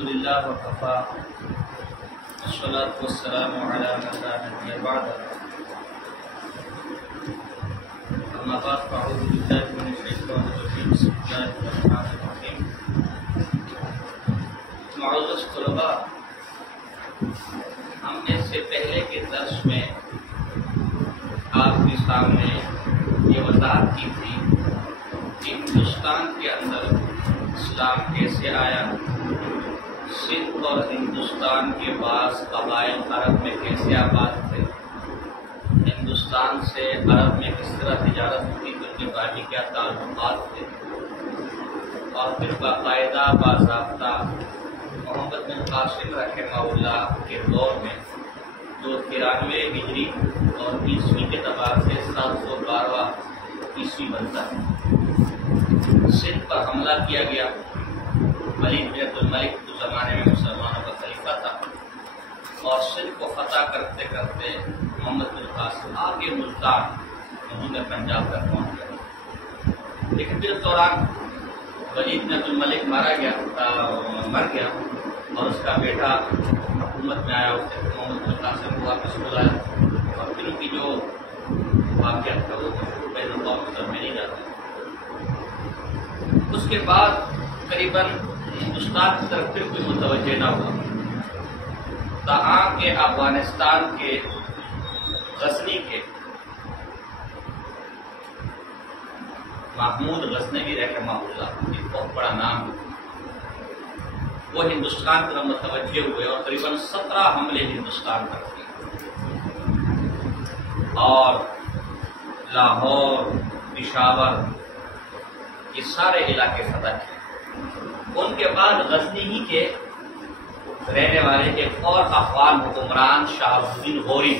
لله وكفى والصلاة والسلام على من لا نبي بعده أما بعد فأعوذ بالله من الشيطان الرجيم بسم الله الرحمن الرحيم معزز طلباء، ہم نے اس سے پہلے کے درس میں آپ کے سامنے یہ وضاحت کی تھی کہ ہندوستان کے اندر اسلام کیسے آیا، سندھ اور ہندوستان کے بعض قبائل عرب میں کیسے آباد تھے، ہندوستان سے عرب میں کس طرح تجارت ہوتی تھی، ان کے باقی کیا تعلقات تھے، اور پھر باقاعدہ باضابطہ محمد بن قاسم رحمہ اللہ کے دور میں جو 93 ہجری اور عیسوی کے اعتبار سے 712 عیسوی بنتا ہے، سندھ پر حملہ کیا گیا۔ ولید بن عبد الملک اس زمانے میں مسلمانوں کا خلیفہ تھا، اور سندھ کو فتح کرتے کرتے محمد بن قاسم آگے ملتان موجودہ پنجاب تک پہنچ گیا، لیکن پھر اس دوران ولید بن عبد الملک مر گیا اور اس کا بیٹا حکومت میں آیا، اسے محمد بن قاسم کو واپس بلایا، اور پھر ان کی جو واقعات تھا وہ مشہور بین الاقوامی سطح میں نہیں جاتا۔ اس کے بعد قریباً ہندوستان کی طرف پھر کوئی متوجہ نہ ہوا، تاہاں کے افغانستان کے غزنی کے محمود غزنوی رحمہ اللہ، ایک بہت بڑا نام ہے، وہ ہندوستان کی طرف متوجہ ہوئے اور قریباً 17 حملے ہندوستان پر کیے اور لاہور، پشاور، یہ سارے علاقے فتح کیے۔ ان کے بعد غزنی ہی کے رہنے والے ایک اور افغان حکمران شہاب الدین غوری،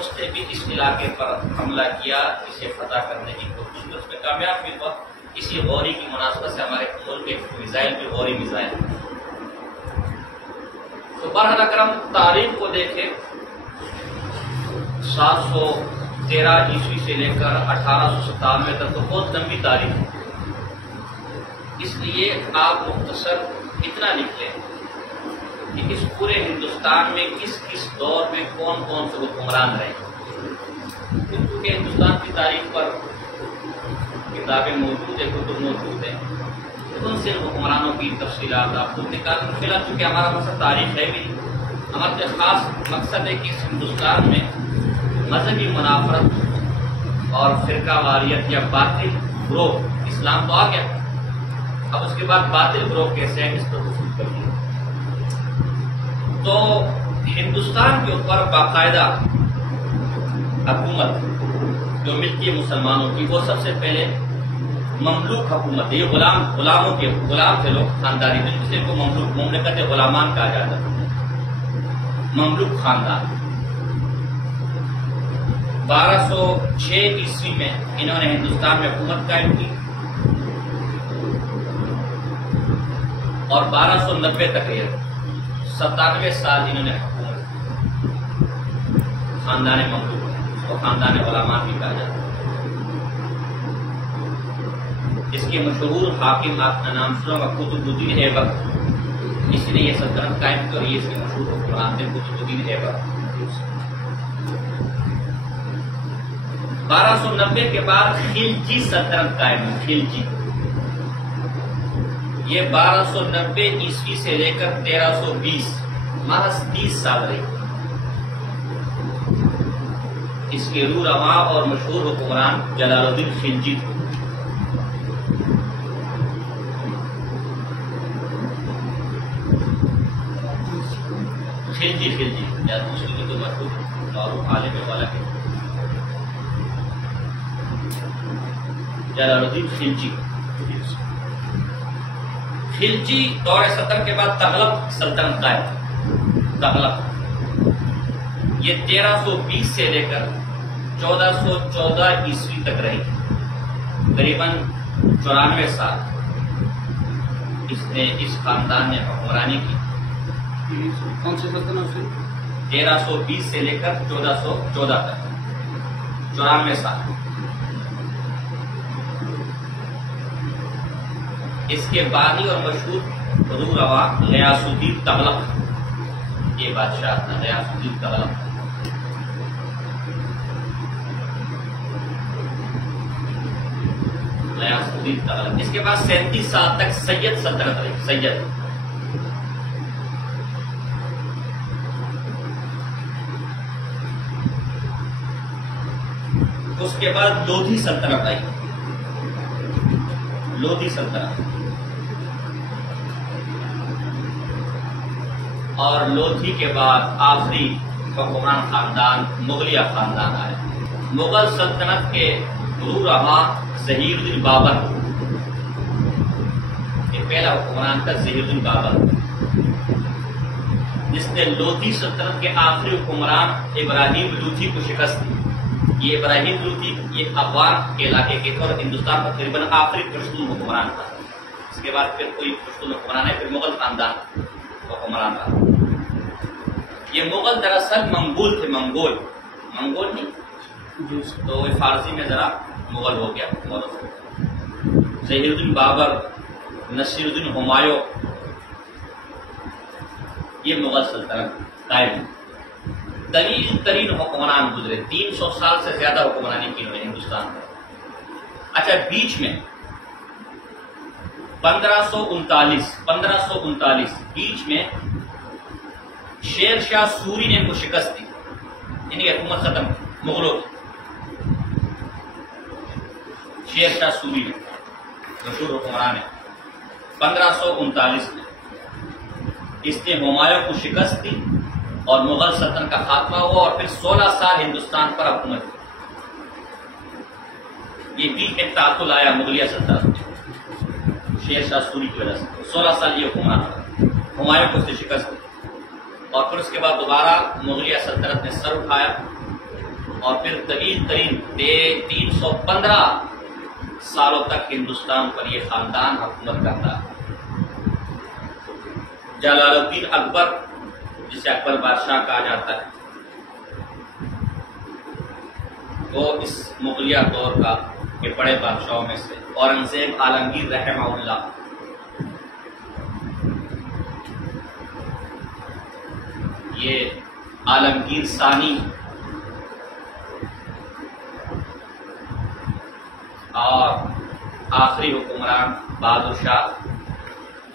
اس نے بھی اس علاقے پر حملہ کیا، اسے فتح کرنے کی کوشش کی، اس میں کامیاب بھی ہوا۔ اسی غوری کی مناسبت سے ہمارے ملک کے میزائل بھی غوری میزائل۔ تو بہرحال اگر ہم تاریخ کو دیکھیں، 713 عیسوی سے لے کر 1897 تک تو بہت لمبی تاریخ ہے، اس لیے آپ مختصر اتنا لکھ لیں کہ اس پورے ہندوستان میں کس کس دور میں کون کون سے حکمران رہے، کیونکہ ہندوستان کی تاریخ پر کتابیں موجود ہیں، کتب موجود ہیں، ان سے حکمرانوں کی تفصیلات آپ خود نکال فی الحال چونکہ ہمارا مقصد تاریخ ہے بھی نہیں، ہمارا جو خاص مقصد ہے کہ اس ہندوستان میں مذہبی منافرت اور فرقہ واریت یا باطل گروہ، اسلام تو آ گیا، اب اس کے بعد باطل گروہ کیسے ہیں اس پر وصول کر دیا۔ تو ہندوستان کے اوپر باقاعدہ حکومت جو ملتی ہے مسلمانوں کی، وہ سب سے پہلے مملوک حکومت ہے، یہ غلام تھے لوگ، خاندانی تھے، جسے کو مملکت غلامان کہا جاتا تھا، مملوک خاندان۔ 1206 عیسوی میں انہوں نے ہندوستان میں حکومت قائم کی اور 1290 تک 97 سال انہوں نے حکومت کی۔ خاندان مملوک اور خاندان غلامان بھی کہا جاتا ہے۔ اس کے مشہور حاکم آپ کا نام سنا ہوگا، قطب الدین ایبک، اس نے یہ سلطنت قائم کی اور یہ اس کے مشہور حکمران تھے قطب الدین ایبک۔ 1290 کے بعد خلجی سلطنت قائم ہوئی، خلجی، یہ 1290 عیسوی سے لے کر 1320 محض 30 سال رہی۔ اس کے رو رواں اور مشہور حکمران جلال الدین خلجی تھے۔ خلجی یا دوسری جو مشہور معروف عالم والا ہے جلال الدین خلجی۔ خلجی دور صدر کے بعد تغلق سلطنت قائم، تغلق یہ 1320 سے لے کر 1414 عیسوی تک رہی، قریباً 94 سال اس خاندان نے حکمرانی کی۔ کون سے سلطنت سے؟ 1320 سے لے کر 1414 تک، 94 سال۔ اس کے بعدی اور مشہور حضور روا غیاث الدین تغلق، یہ بادشاہ تھا غیاث الدین تغلق۔ غیاث الدین تغلق، اس کے بعد 37 سال تک سید سلطنت رہی، سید۔ اس کے بعد لودھی سلطنت آئی، لودھی سلطنت، اور لودھی کے بعد آخری حکمران خاندان مغلیہ خاندان آئے۔ مغل سلطنت کے گرو رہا ظہیر الدین بابر، یہ پہلا حکمران تھا ظہیر الدین بابر، جس نے لودھی سلطنت کے آخری حکمران ابراہیم لودھی کو شکست دی۔ یہ ابراہیم لودھی یہ افغان کے علاقے کے اور ہندوستان کا تقریباً آخری پشتون حکمران تھا۔ اس کے بعد پھر کوئی پشتون حکمران ہے، پھر مغل خاندان حکمران رہا۔ یہ مغل دراصل منگول تھے، منگول نہیں تو فارسی میں ذرا مغل ہو گیا۔ ظہیر الدین بابر، نصیر الدین ہمایوں، یہ مغل سلطنت قائم ہوئی۔ طویل ترین حکمران گزرے، 300 سال سے زیادہ حکمرانی کی انہوں نے ہندوستان میں۔ اچھا، بیچ میں 1539 بیچ میں شیر شاہ سوری نے ان کو شکست دی، ان کی حکومت ختم کی مغلوں کی۔ شیر شاہ سوری نے مشہور حکمران ہے، 1539 میں اس نے ہمایوں کو شکست دی اور مغل سلطنت کا خاتمہ ہوا، اور پھر 16 سال ہندوستان پر حکومت کی۔ یہ بیچ میں تعطل آیا مغلیہ سلطنت، شیر شاہ سوری کی وجہ سے 16 سال یہ حکمران رہا، ہمایوں کو اس نے شکست دی، اور پھر اس کے بعد دوبارہ مغلیہ سلطنت نے سر اٹھایا، اور پھر طویل ترین 315 سالوں تک ہندوستان پر یہ خاندان حکومت کرتا ہے۔ جلال الدین اکبر، جسے اکبر بادشاہ کہا جاتا ہے، وہ اس مغلیہ دور کا کے بڑے بادشاہوں میں سے۔ اورنگزیب عالمگیر رحمہ اللہ، یہ عالمگیر ثانی، اور آخری حکمران بہادر شاہ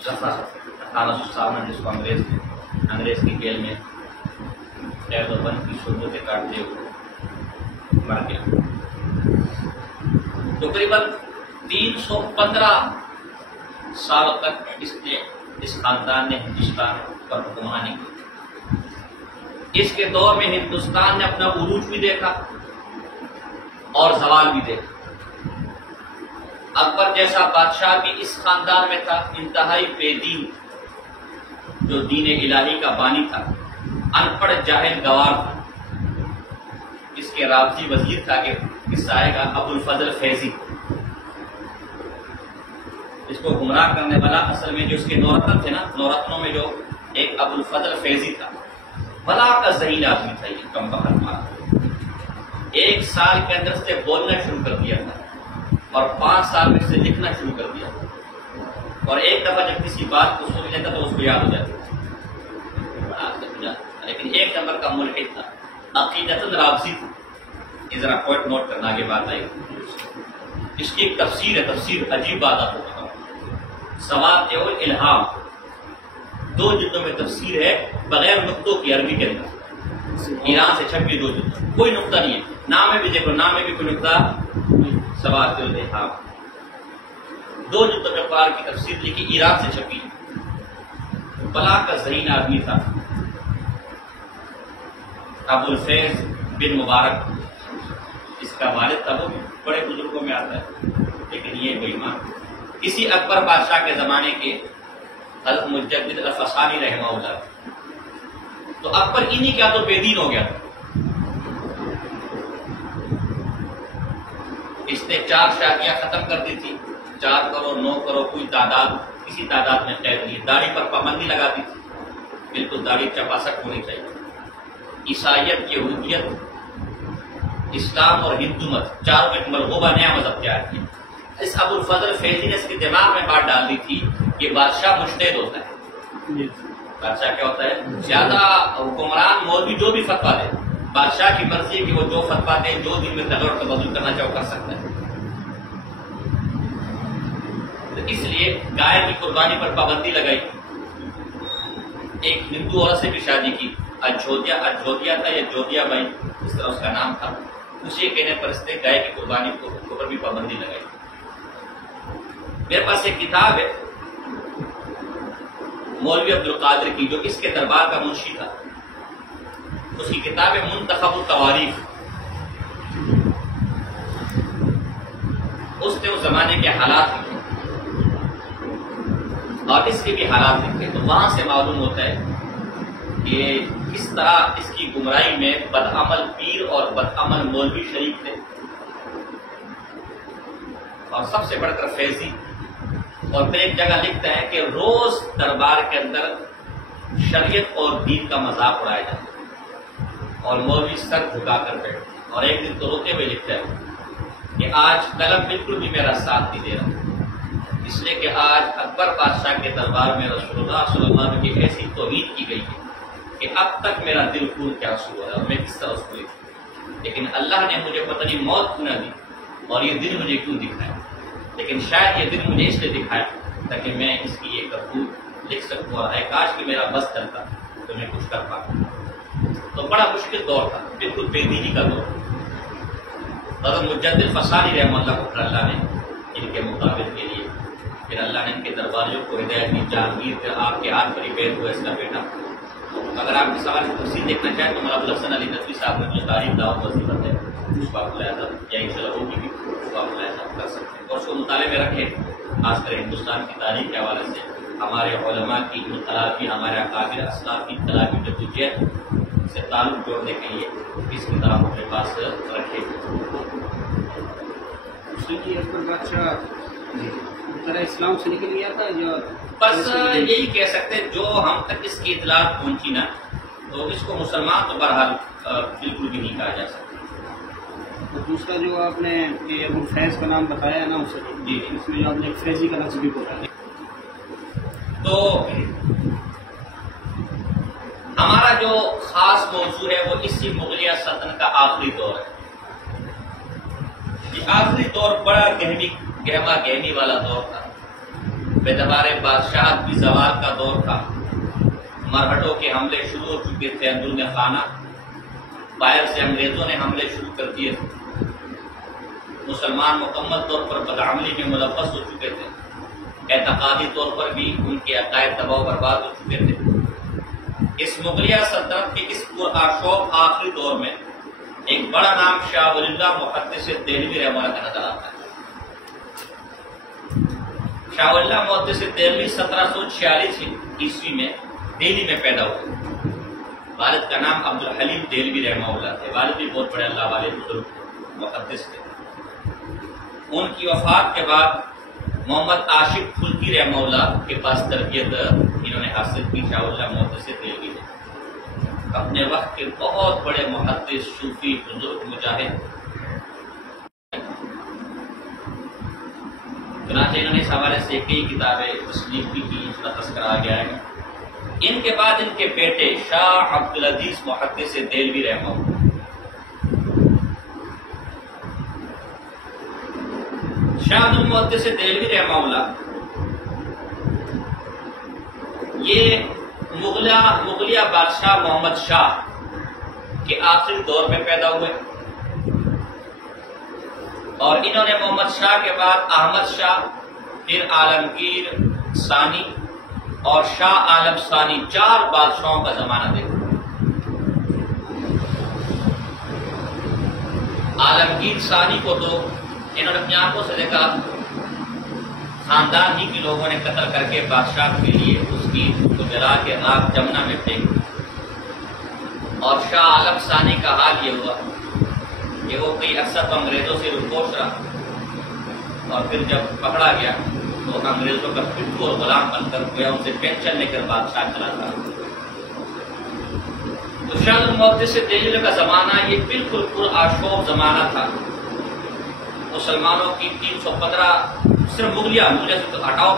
ظفر 1857، جس کو انگریز کی جیل میں قید و بند کی صورتیں کاٹتے ہوئے مر گیا۔ تقریباً 315 سالوں تک اس خاندان نے ہندوستان پر حکمرانی کی۔ اس کے دور میں ہندوستان نے اپنا عروج بھی دیکھا اور زوال بھی دیکھا۔ اکبر جیسا بادشاہ بھی اس خاندان میں تھا، انتہائی بے دین، جو دین الہی کا بانی تھا، ان پڑھ جاہل گوار تھا۔ اس کے رابطی وزیر تھا کہ قصہ آئے گا ابو الفضل فیضی، اس کو گمراہ کرنے والا اصل میں جو اس کے نورتن تھے نا، نورتنوں میں جو ایک ابو الفضل فیضی تھا، بلا کا ذہین آدمی تھا یہ، کم بخت مار۔ 1 سال کے اندر سے بولنا شروع کر دیا تھا، اور 5 سال میں سے لکھنا شروع کر دیا، اور ایک دفعہ جب کسی بات کو سن لیتا تو اس کو یاد ہو جاتا، لیکن 1 نمبر کا ملحد تھا، عقیدتاً رافضی تھا۔ یہ ذرا پوائنٹ نوٹ کرنا، آگے بات آئی۔ اس کی ایک تفسیر ہے، تفسیر عجیب بات آپ کو بتاؤں، سوات الہام، 2 جلدوں میں تفسیر ہے، بغیر نقطوں کی، عربی کے اندر، ایران سے چھپی 2 جلد، کوئی نقطہ نہیں ہے، نام میں بھی دیکھو، نام میں بھی کوئی نقطہ، سوات الہام، 2 جلدوں میں قرآن کی تفسیر لکھی، ایران سے چھپی، بلا کا ذہین آدمی تھا۔ ابو الفیض بن مبارک اس کا والد تھا، وہ بھی بڑے بزرگوں میں آتا ہے، لیکن یہ بے ایمان۔ کسی اکبر بادشاہ کے زمانے کے حضرت مجدد الفسانی رحمہ اللہ، تو اکبر انہی کیا تو بے دین ہو گیا تھا۔ اس نے 4 شادیاں ختم کر دی تھی، 4 کرو 9 کرو، کوئی تعداد کسی تعداد میں قید نہیں، داڑھی پر پابندی لگا دی تھی، بالکل داڑھی چپاسٹ ہونی چاہیے۔ عیسائیت، یہودیت، اسلام اور ہندو مت، چاروں میں ملغوبہ نیا مذہب تیار کیا، اس ابو الفضل فیضی نے اس کے دماغ میں بات ڈال دی تھی کہ بادشاہ مجتہد ہوتا ہے. بادشاہ کیا ہوتا ہے؟ زیادہ حکمران مولوی جو بھی فتویٰ دے، بادشاہ کی مرضی ہے کہ وہ جو فتویٰ دے، جو دن میں تغیر و تبدل کرنا چاہے وہ کر سکتا ہے. تو اس لیے گائے کی قربانی پر پابندی لگائی. ایک ہندو عورت سے بھی شادی کی، اجودھیا تھا یا جودھیا بھائی اس طرح اس کا نام تھا، اسی کہنے پر اس نے گائے کی قربانی پر بھی پابندی لگائی. میرے پاس ایک کتاب ہے مولوی عبد القادر کی، جو اس کے دربار کا منشی تھا. اس کی کتاب ہے منتخب التواریخ. اس نے اس زمانے کے حالات لکھے اور اس کے بھی حالات لکھے. تو وہاں سے معلوم ہوتا ہے کہ کس طرح اس کی گمراہی میں بدعمل پیر اور بدعمل مولوی شریک تھے، اور سب سے بڑھ کر فیضی. اور پھر ایک جگہ لکھتا ہے کہ روز دربار کے اندر شریعت اور دین کا مذاق اڑایا جاتا ہے اور مولوی سر جھکا کر بیٹھتے. اور ایک دن تو روتے ہوئے لکھتا ہے کہ آج قلم بالکل بھی میرا ساتھ نہیں دے رہا، اس لیے کہ آج اکبر بادشاہ کے دربار میں رسول اللہ صلی اللہ علیہ وسلم کی ایسی توہین کی گئی ہے کہ اب تک میرا دل خون کیا سو ہے اور میں کس طرح اس کو لکھوں. لیکن اللہ نے مجھے پتہ نہیں موت کیوں نہ دی اور یہ دن مجھے کیوں دکھایا، لیکن شاید یہ دن مجھے اس لیے دکھایا تاکہ میں اس کی یہ کرتوت لکھ سکوں، اور اے کاش کہ میرا بس چلتا تو میں کچھ کر پاتا. تو بڑا مشکل دور تھا، بالکل بے دینی کا دور. حضرت مجدد الفسانی رحمہ اللہ کو اللہ نے ان کے مقابل کے لیے پھر اللہ نے ان کے درباریوں کو ہدایت دی. جہانگیر پھر آپ کے ہاتھ پر ہی پیر ہوا اس کا بیٹا. اگر آپ کے سوال کی تفصیل دیکھنا چاہیں تو مولانا حسن علی ندوی صاحب نے جو تاریخ دعوت وظیفت ہے اس کو آپ ملاحظہ یا اس لوگوں کی بھی اس کو آپ ملاحظہ کر سکتے ہیں اور اس کو مطالعے میں رکھیں. خاص کر ہندوستان کی تاریخ کے حوالے سے ہمارے علماء کی انقلابی، ہمارے اکابر اسلاف کی انقلابی جدوجہد سے تعلق جوڑنے کے لیے اس کتاب اپنے پاس رکھے. اکبر بادشاہ طرح اسلام سے نکل گیا تھا جو بس یہی کہہ سکتے ہیں. جو ہم تک اس کی اطلاع پہنچی نا تو اس کو مسلمان تو بہرحال بالکل بھی نہیں کہا جا سکتا. دوسرا جو آپ نے ابو الفیض کا نام بتایا نا اسے جی اس میں جو آپ نے فیضی کا لفظ بھی بتایا. تو ہمارا جو خاص موضوع ہے وہ اسی مغلیہ سلطنت کا آخری دور ہے. یہ آخری دور بڑا گہما گہمی والا دور تھا. بے دبار بادشاہت کی زوال کا دور تھا. مرہٹوں کے حملے شروع ہو چکے تھے اندرون خانہ، باہر سے انگریزوں نے حملے شروع کر دیے تھے. مسلمان مکمل طور پر بدعملی میں ملوث ہو چکے تھے. اعتقادی طور پر بھی ان کے عقائد تباہ و برباد ہو چکے تھے. اس مغلیہ سلطنت کے اس پرآشوب آخری دور میں ایک بڑا نام شاہ ولی اللہ محدث دہلوی رحمہ اللہ کا نظر آتا ہے. شاہ ولی اللہ محدث دہلوی 1746 عیسوی میں دہلی میں پیدا ہوئے. والد کا نام عبد الحلیم دہلوی رحمہ اللہ تھے. والد بھی بہت بڑے اللہ والے بزرگ محدث تھے. ان کی وفات کے بعد محمد عاشق پھلکی رحمہ اللہ کے پاس تربیت انہوں نے حاصل کی. شاہ ولی اللہ محدث دہلوی نے اپنے وقت کے بہت بڑے محدث، صوفی، بزرگ، مجاہد. چنانچہ انہوں نے اس حوالے سے کئی کتابیں تصنیف بھی کی، اس کا تذکرہ گیا ہے. ان کے بعد ان کے بیٹے شاہ عبدالعزیز محدث دہلوی رحمہ اللہ. شاہ عبد المحدث دہلوی رحمہ اللہ یہ مغلیہ بادشاہ محمد شاہ کے آخری دور میں پیدا ہوئے، اور انہوں نے محمد شاہ کے بعد احمد شاہ، پھر عالمگیر ثانی اور شاہ عالم ثانی 4 بادشاہوں کا زمانہ دیکھا. عالمگیر ثانی کو تو انہوں نے اپنی آنکھوں سے دیکھا، خاندان ہی کے لوگوں نے قتل کر کے بادشاہ کے لیے اس کی کو جلا کے راک جمنا میں پھینک. اور شاہ عالم ثانی کا حال یہ ہوا کہ وہ کئی عرصہ تو انگریزوں سے روپوش رہا، اور پھر جب پکڑا گیا تو انگریزوں کا پٹھو اور غلام بن کر گیا، ان سے پینشن لے کر بادشاہ چلا تھا. تو شاہ المحدث دہلوی کا زمانہ یہ بالکل پرآشوب زمانہ تھا. مسلمانوں کی 315 صرف مغلیہ سے ہٹاؤ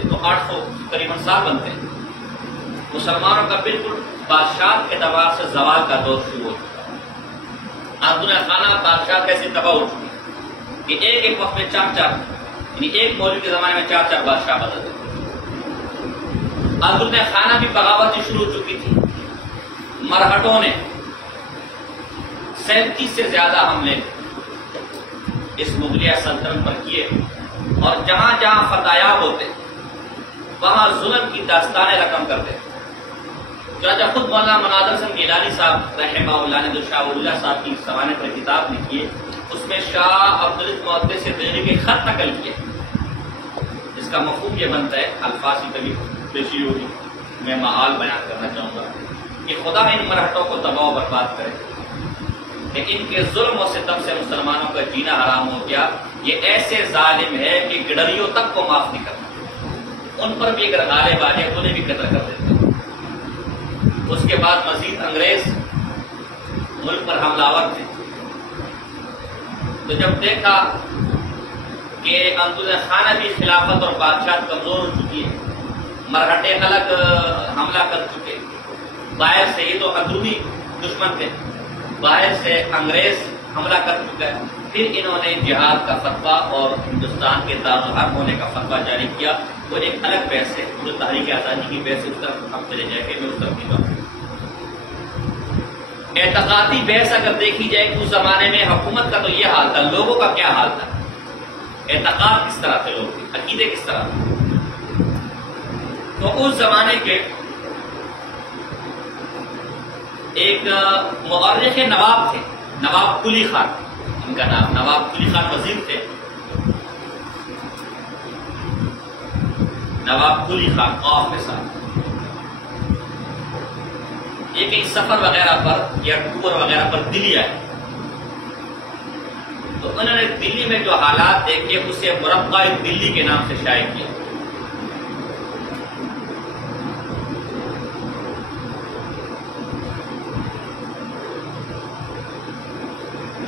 تو 800 تقریباً سال بنتے ہیں. مسلمانوں کا بالکل بادشاہ کے اعتبار سے زوال کا دور شروع ہو چکا ہے. دنیا خانہ بادشاہ کیسے تباہ ہو چکی کہ ایک وقت میں 4 یعنی ایک مولوی کے زمانے میں 4 بادشاہ بدلتے. دنیا خانہ بھی بغاوت شروع ہو چکی تھی. مرہٹوں نے 37 سے زیادہ حملے اس مغلیہ سلطنت پر کیے اور جہاں جہاں فتحیاب ہوتے وہاں ظلم کی داستانیں رقم کرتے. چنانچہ خود مولانا مناظر حسن گیلانی صاحب رحمہ اللہ نے جو شاہ ولی اللہ صاحب کی زمانے پر کتاب لکھی ہے اس میں شاہ عبدالعزیز محدث سے دہلوی کے خط نقل کیے. اس کا مفہوم یہ بنتا ہے، الفاظ کی کبھی پیشی ہوگی، میں محال بیان کرنا چاہوں گا کہ خدا ان مرہٹوں کو تباہ و برباد کرے کہ ان کے ظلم و ستم سے مسلمانوں کا جینا حرام ہو گیا. یہ ایسے ظالم ہے کہ گڈریوں تک کو معاف نہیں کرتا. ان پر بھی اگر غالب آ جائے انہیں بھی قتل کر دیتے. اس کے بعد مزید انگریز ملک پر حملہ آور تھے. تو جب دیکھا کہ اندوزہ خانہ بھی خلافت اور بادشاہت کمزور ہو چکی ہے، مرہٹے خلق حملہ کر چکے، باہر سے یہ تو اندرونی دشمن تھے، باہر سے انگریز حملہ کر چکا ہے، پھر انہوں نے جہاد کا فتویٰ اور ہندوستان کے دارالحرب ہونے کا فتویٰ جاری کیا. وہ ایک الگ بحث ہے جو تحریک آزادی کی بحث ہے، اس طرف ہم چلے جائیں گے، میں اس طرف کی بات. اعتقادی بحث اگر دیکھی جائے کہ اس زمانے میں حکومت کا تو یہ حال تھا، لوگوں کا کیا حال تھا، اعتقاد کس طرح تھے، لوگ عقیدے کس طرح تھے. تو اس زمانے کے ایک مورخ نواب تھے، نواب قلی خان، ان کا نام نواب قلی خان وزیر تھے. نواب قلی خان قوم کے ساتھ یہ کہیں سفر وغیرہ پر یا ٹور وغیرہ پر دلی آئے تو انہوں نے دلی میں جو حالات دیکھے اسے مربع دلی کے نام سے شائع کیا.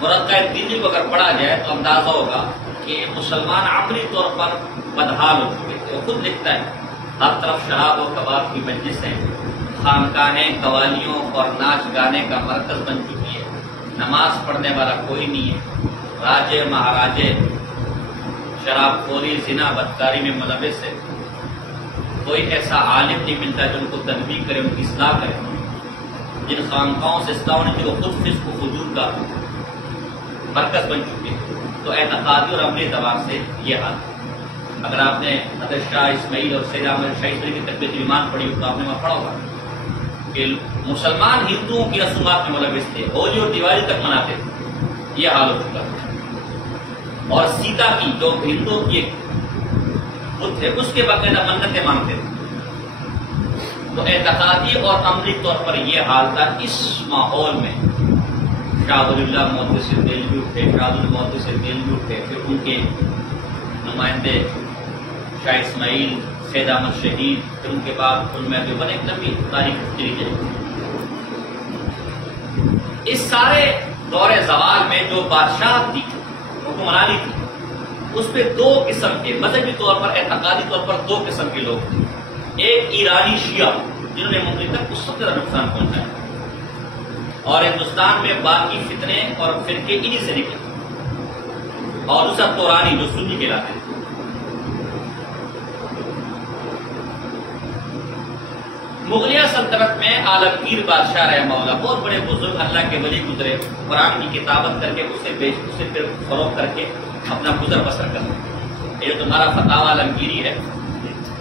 مربع دلی کو اگر پڑھا جائے تو اندازہ ہوگا کہ مسلمان عملی طور پر بدحال ہو چکے تھے. وہ خود لکھتا ہے ہر طرف شراب و کباب کی مجلسیں، خانقاہیں قوالیوں اور ناچ گانے کا مرکز بن چکی ہے، نماز پڑھنے والا کوئی نہیں ہے، راجے مہاراجے شراب خوری زنا بدکاری میں ملوث ہے، کوئی ایسا عالم نہیں ملتا جو ان کو تنبیہ کرے، ان کی اصلاح کرے. جن خانقاہوں سے اصلاح ہونے کی وہ خود فسق و فجور کا مرکز بن چکے. تو اعتقادی اور عملی اعتبار سے یہ حال ہے. اگر آپ نے حضرت شاہ اسماعیل اور سید احمد شاہ اسماعیل کی تربیت ایمان پڑھی تو آپ نے وہاں پڑھا ہوگا کہ مسلمان ہندوؤں کی رسومات میں ملوث تھے، ہولی اور دیوالی تک مناتے تھے. یہ حال ہو چکا ہے. اور سیتا کی جو ہندوؤں کی بت ہے اس کے باقاعدہ منتیں مانگتے تھے. تو اعتقادی اور عملی طور پر یہ حال تھا. اس ماحول میں شاہ ولی اللہ محدث دہلوی اٹھے، شاہ ولی محدث دہلوی اٹھے، پھر ان کے نمائندے شاہ اسماعیل، سید احمد شہید، پھر ان کے بعد ان میں جو ایک لمبی تاریخ چلی جائے. اس سارے دور زوال میں جو بادشاہ تھی، حکمرانی تھی، اس پہ 2 قسم کے مذہبی طور پر اعتقادی طور پر 2 قسم کے لوگ تھے. ایک ایرانی شیعہ جنہوں نے مملکت تک اس وقت نقصان پہنچایا، اور ہندوستان میں باقی فتنے اور فرقے انہی سے نکلے. اور دوسرا تورانی جو سنی کہلاتے ہیں. مغلیہ سلطنت میں عالمگیر بادشاہ رحمہ اللہ بہت بڑے بزرگ اللہ کے ولی گزرے، قرآن کی کتابت کر کے اسے پھر فروغ کر کے اپنا گزر بسر کرتے. یہ جو تمہارا فتاوی عالمگیری ہے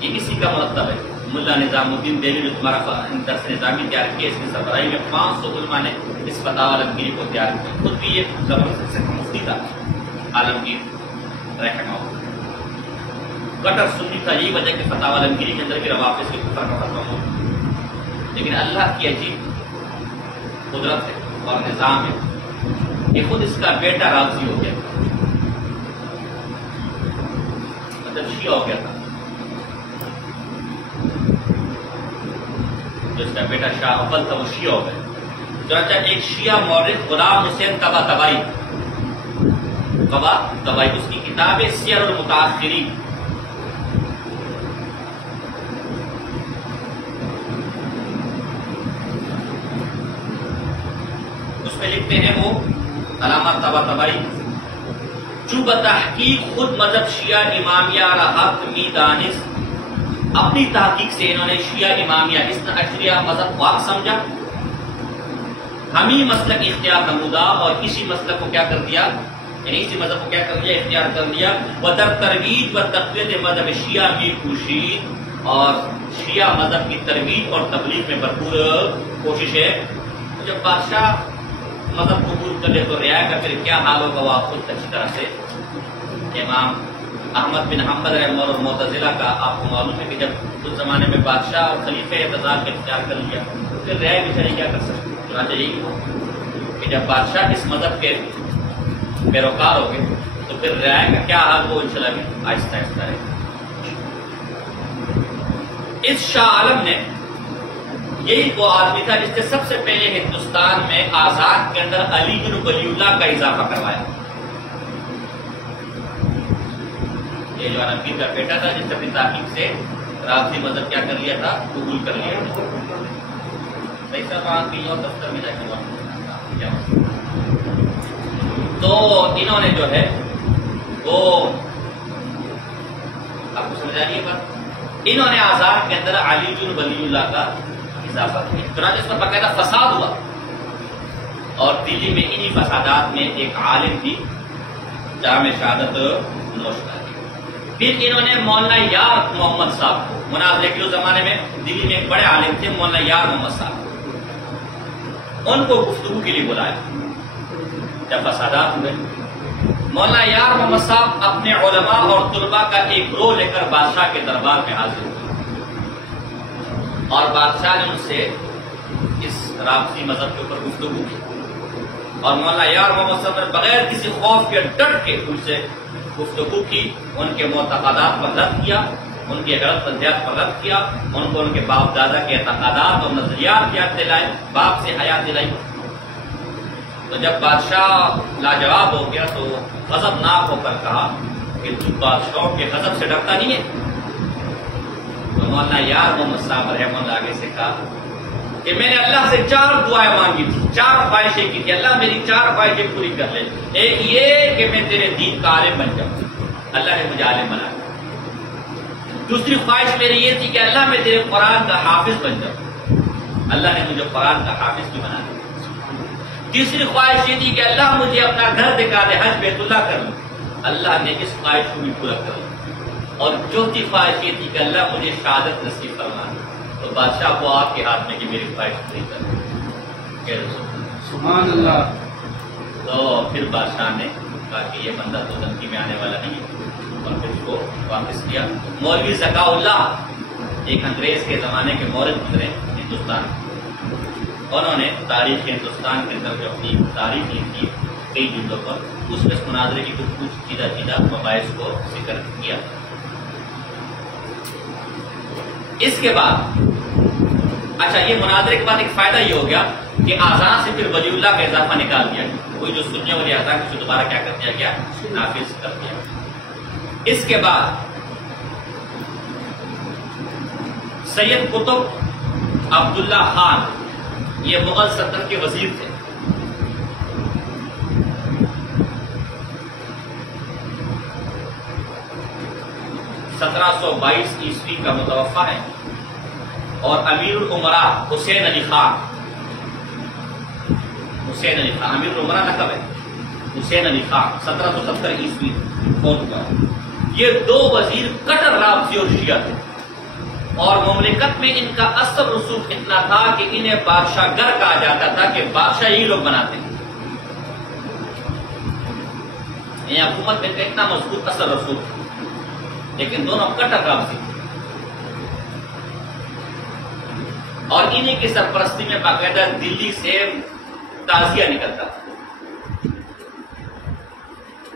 یہ اسی کا مرتب ہے. ملا نظام الدین دہلوی جو تمہارا درس نظامی تیار کیا، اس کی سربراہی میں 500 علماء نے اس فتاوی عالمگیری کو تیار کیا. خود بھی یہ زبردست مفتی تھا عالمگیر رحمہ اللہ، کٹر سنی تھا. یہی وجہ کہ فتاوی عالمگیری کے اندر بھی روافظ کے کفر کا فتویٰ ہو. لیکن اللہ کی عجیب قدرت ہے اور نظام ہے کہ خود اس کا بیٹا راضی ہو گیا، مطلب شیعہ ہو گیا تھا. جو اس کا بیٹا شاہ اول تھا وہ شیعہ ہو گیا. چنانچہ ایک شیعہ مورخ غلام حسین طباطبائی گواہی اس کی کتاب سیر المتاخرین. اس میں لکھتے ہیں وہ علامہ طباطبائی، جو بتحقیق خود مذہب شیعہ امامیہ رہا می دانس، اپنی تحقیق سے انہوں نے شیعہ امامیہ اثنا عشریہ مذہب واقع سمجھا، ہمیں مسلک اختیار نمودا اور اسی مسلک کو کیا کر دیا، یعنی اسی مذہب کو کیا کر دیا، اختیار کر لیا. وَدَرْ تَرْوِیج وَتَقْوِیَتِ مذہب شیعہ میر کوشید، اور شیعہ مذہب کی ترویج اور تبلیغ میں بھرپور کوشش ہے. جب بادشاہ مذہب قبول کر لے تو رعایا کا پھر کیا حال ہوگا وہ آپ خود اچھی طرح سے. امام احمد بن حنبل رحمہ اللہ اور معتزلہ کا آپ کو معلوم ہے کہ جب اس زمانے میں بادشاہ اور خلیفہ اعتزال کا اختیار کر لیا تو پھر رعایا بیچاری کیا کر سکتے. چنانچہ یہی ہوا کہ جب بادشاہ اس مذہب کے پیروکار ہو گئے تو پھر رعایا کا کیا حال وہ انشاءاللہ بھی آہستہ آہستہ ہے. اس شاہ عالم نے یہی وہ آدمی تھا جس نے سب سے پہلے ہندوستان میں آزاد کے اندر علی بن ولی اللہ کا اضافہ کروایا. یہ جو عالمگیر کا بیٹا تھا جس نے اپنی تحقیق سے رافضی مذہب کیا کر لیا تھا، قبول کر لیا. دفتر میں جا کے تو انہوں نے جو ہے وہ آپ کو سمجھا رہی ہے بات، انہوں نے آزاد کے اندر علی بن ولی اللہ کا اضافہ کیا. چنانچہ اس پر باقاعدہ فساد ہوا اور دلی میں انہی فسادات میں ایک عالم تھی جام شہادت نوش کر. پھر انہوں نے مولانا یار محمد صاحب کو، مناظرے کے زمانے میں دلی میں ایک بڑے عالم تھے مولانا یار محمد صاحب، ان کو گفتگو کے لیے بلایا. جب فسادات ہوئے مولانا یار محمد صاحب اپنے علماء اور طلباء کا ایک گروہ لے کر بادشاہ کے دربار میں حاضر ہوئے اور بادشاہ نے ان سے اس رافضی مذہب کے اوپر گفتگو کی. اور مولانا یار محمد صاحب نے بغیر کسی خوف کے ڈٹ کے ان سے گفتگو کی، ان کے معتقدات پر رد کیا، ان کی غلط نظریات پر رد کیا، ان کو ان کے باپ دادا کے اعتقادات اور نظریات یاد دلائے، باپ سے حیا دلائی. تو جب بادشاہ لاجواب ہو گیا تو غضب ناک ہو کر کہا کہ تو بادشاہوں کے غضب سے ڈرتا نہیں ہے. تو مولانا یار محمد صاحب رحمہ اللہ آگے سے کہا کہ میں نے اللہ سے 4 دعائیں مانگی تھی، 4 خواہشیں کی تھی، اللہ میری 4 خواہشیں پوری کر لے. ایک یہ کہ میں تیرے دین کا عالم بن جاؤں، اللہ نے مجھے عالم بنا. دوسری خواہش میری یہ تھی کہ اللہ میں تیرے قرآن کا حافظ بن جاؤں، اللہ نے مجھے قرآن کا حافظ بھی بنا دیا. تیسری خواہش یہ تھی کہ اللہ مجھے اپنا گھر دکھا دے، حج بیت اللہ کر لوں، اللہ نے اس خواہش کو بھی پورا کر لیا. اور چوتھی خواہش یہ تھی کہ اللہ مجھے شہادت نصیب فرما دے. تو بادشاہ کو آپ کے ہاتھ میں کہ میری خواہش پوری کر دے. سبحان اللہ. تو پھر بادشاہ نے کہا کہ یہ بندہ تو زندگی میں آنے والا نہیں ہے اور پھر اس کو واپس کیا. مولوی ذکاء اللہ ایک انگریز کے زمانے کے مورد گزرے ہندوستان، انہوں نے تاریخ ہندوستان کے اندر جو اپنی تاریخ لکھی کئی جلدوں پر، اس میں اس مناظرے کی کچھ سیدھا مباحث کو ذکر کیا. اس کے بعد اچھا یہ مناظرے کے بعد ایک فائدہ یہ ہو گیا کہ آزان سے پھر ولی اللہ کا اضافہ نکال دیا گیا. کوئی جو سننے والی آزان کو دوبارہ کیا کر دیا گیا، نافذ کر دیا. اس کے بعد سید قطب عبداللہ خان یہ مغل سلطنت کے وزیر تھے. (1722 عیسوی کا متوفا ہے) اور امیر العمراء حسین علی خان، امیر العمراء لقب ہے، حسین علی خان 1770 عیسوی فوت ہوا. یہ 2 وزیر کٹر رافضی اور شیعہ تھے اور مملکت میں ان کا اثر رسوخ اتنا تھا کہ انہیں بادشاہ گر کہا جاتا تھا کہ بادشاہ ہی لوگ بناتے ہیں. یہ حکومت میں اتنا مضبوط اثر رسوخ تھا، لیکن دونوں کٹر رافضی تھے اور انہی کی سرپرستی میں باقاعدہ دلی سے تعزیہ نکلتا تھا.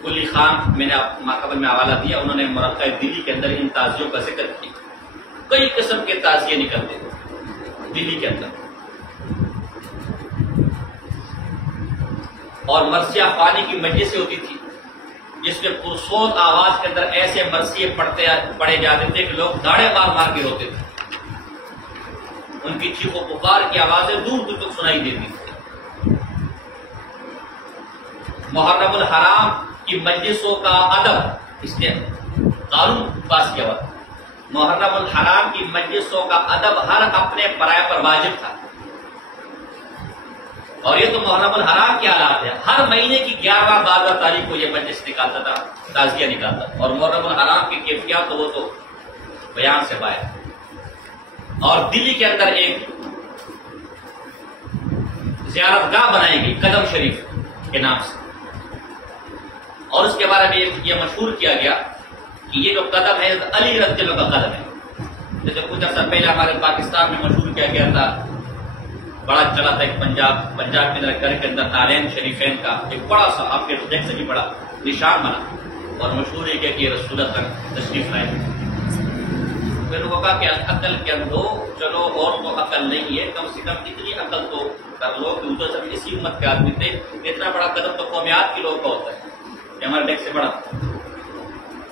قلی خان میں نے قبل میں حوالہ دیا، انہوں نے مرکہ دلی کے اندر ان تعزیوں کا ذکر کیا. کئی قسم کے تعزیے نکلتے تھے دلی کے اندر اور مرثیہ خوانی کی مجلسیں ہوتی تھی جس میں پرسوت آواز کے اندر ایسے مرثیے پڑے جاتے تھے کہ لوگ داڑے مار مار کے روتے تھے. ان کی چیخ و پکار کی آوازیں دور دور تک سنائی دیتی تھی. محرم الحرام کی مجلسوں کا ادب اس نے قانون پاس کیا ہوا. محرم الحرام کی مجلسوں کا ادب ہر اپنے پرائے پر واجب تھا. اور یہ تو محرم الحرام کی حالات ہے. ہر مہینے کی 11 12 تاریخ کو یہ مجلس نکالتا تھا, تعزیہ نکالتا تھا. اور محرم الحرام کی کیفیات تو وہ تو بیان سے باہر. اور دلی کے اندر ایک زیارت گاہ بنائی گئی قدم شریف کے نام سے, اور اس کے بارے میں یہ مشہور کیا گیا کہ یہ جو قدم ہے علی رضی اللہ کا قدم ہے. جیسے کچھ عرصہ پہلے ہمارے پاکستان میں مشہور کیا گیا تھا, بڑا چلا تھا ایک پنجاب کے اندر گھر کے اندر نارین شریفین کا ایک بڑا سا آپ کے دیکھ سکیں بڑا نشان بنا, اور مشہور ہے کہ یہ رسول اللہ تشریف لائے. پھر لوگوں کا کہ عقل کے اندر چلو اور تو عقل نہیں ہے, کم سے کم اتنی عقل تو کر لو کہ ادھر سب اسی امت کے آدمی تھے. اتنا بڑا قدم تو قومیات کے لوگ کا ہوتا ہے, یہ ہمارے دیکھ سے بڑا.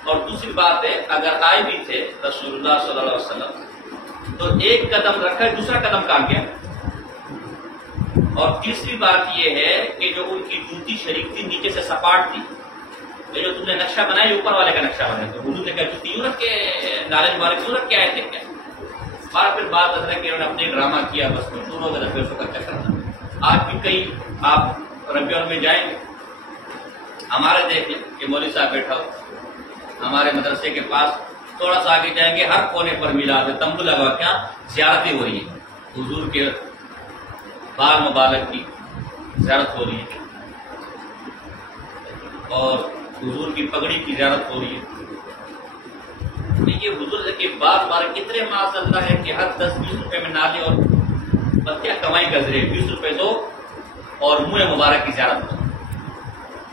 اور دوسری بات ہے اگر آئے بھی تھے رسول اللہ صلی اللہ علیہ وسلم تو ایک قدم رکھا دوسرا قدم کام کیا. اور تیسری بات یہ ہے کہ جو ان کی جوتی شریف تھی نیچے سے سپاٹ تھی. یہ جو تم نے نقشہ بنایا اوپر والے کا نقشہ بنایا, تو حضور نے کہا جوتی یوں رکھ کے نارنج والے کیوں رکھ کے آئے تھے کیا. اور پھر بات ایسا ہے کہ انہوں نے اپنے ڈرامہ کیا, بس مشہور ہو گیا, پھر اس کو چکر تھا. آج بھی کئی آپ ربیع الاول میں جائیں گے, ہمارے دیکھ لیں کہ مولوی صاحب بیٹھا ہو ہمارے مدرسے کے پاس, تھوڑا سا آگے جائیں گے ہر کونے پر میلاد ہے, تمبو لگا کیا زیارتیں ہو رہی ہیں, حضور کے بال مبارک کی زیارت ہو رہی ہے, اور حضور کی پگڑی کی زیارت ہو رہی ہے. یہ حضور کے بال مبارک اتنے معاذ اللہ ہے کہ ہر 10-20 روپے میں نالے اور بتیا کمائی کا ذریعہ 20 روپے دو اور منہ مبارک کی زیارت کرو.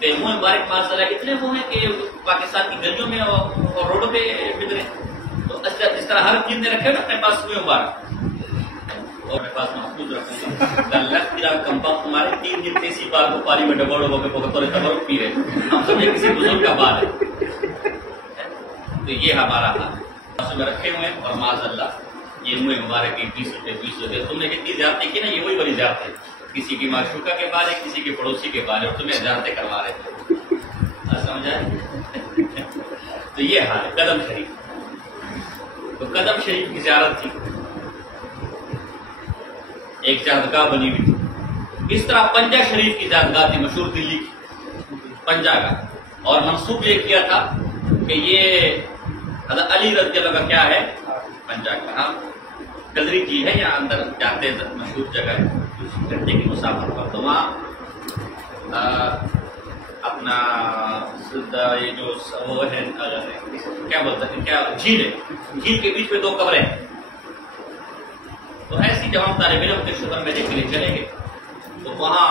منہ مبارک معاذ اللہ اتنے وہ ہیں کہ پاکستان کی گلیوں میں اور روڈوں پہ بک رہے. تو اس طرح ہر چیز نے رکھے نا اپنے پاس منہ مبارک, اور میرے پاس محفوظ رکھوں کمپا تمہارے 3 دن تیسی بال کو پانی میں ڈبو ڈبو کے پکڑ تبرک پی رہے, ہم سمجھے کسی بزرگ کا بال ہے. تو یہ ہمارا حال میں رکھے ہوئے, اور معاذ اللہ یہ منہ مبارک کی 20 روپے تم نے جتنی زیارتیں کی نا یہ وہی بڑی زیارت ہے. کسی کی معشوقہ کے بارے, کسی کے پڑوسی کے بارے, اور تمہیں زیارتیں کروا رہے تھے. سمجھا؟ تو یہ حال ہے قدم شریف. تو قدم شریف کی زیارت تھی, ایک زیارتگاہ بنی ہوئی تھی. اس طرح پنجہ شریف کی زیارتگاہ تھی مشہور دلی کی پنجہ کا, اور منسوب یہ کیا تھا کہ یہ حضرت علی رضی اللہ کا کیا ہے پنجہ کا. ہاں گلری کی ہے, یہاں اندر جاتے ہیں, مشہور جگہ ہے گھنٹے کی مسافت پر. تو وہاں اپنا یہ جو وہ ہے کیا بولتے ہیں کیا جھیل ہے, جھیل کے بیچ میں 2 قبریں ہیں. تو ایسی جب ہم طالب علم کے شہر میں دیکھنے چلیں گے تو وہاں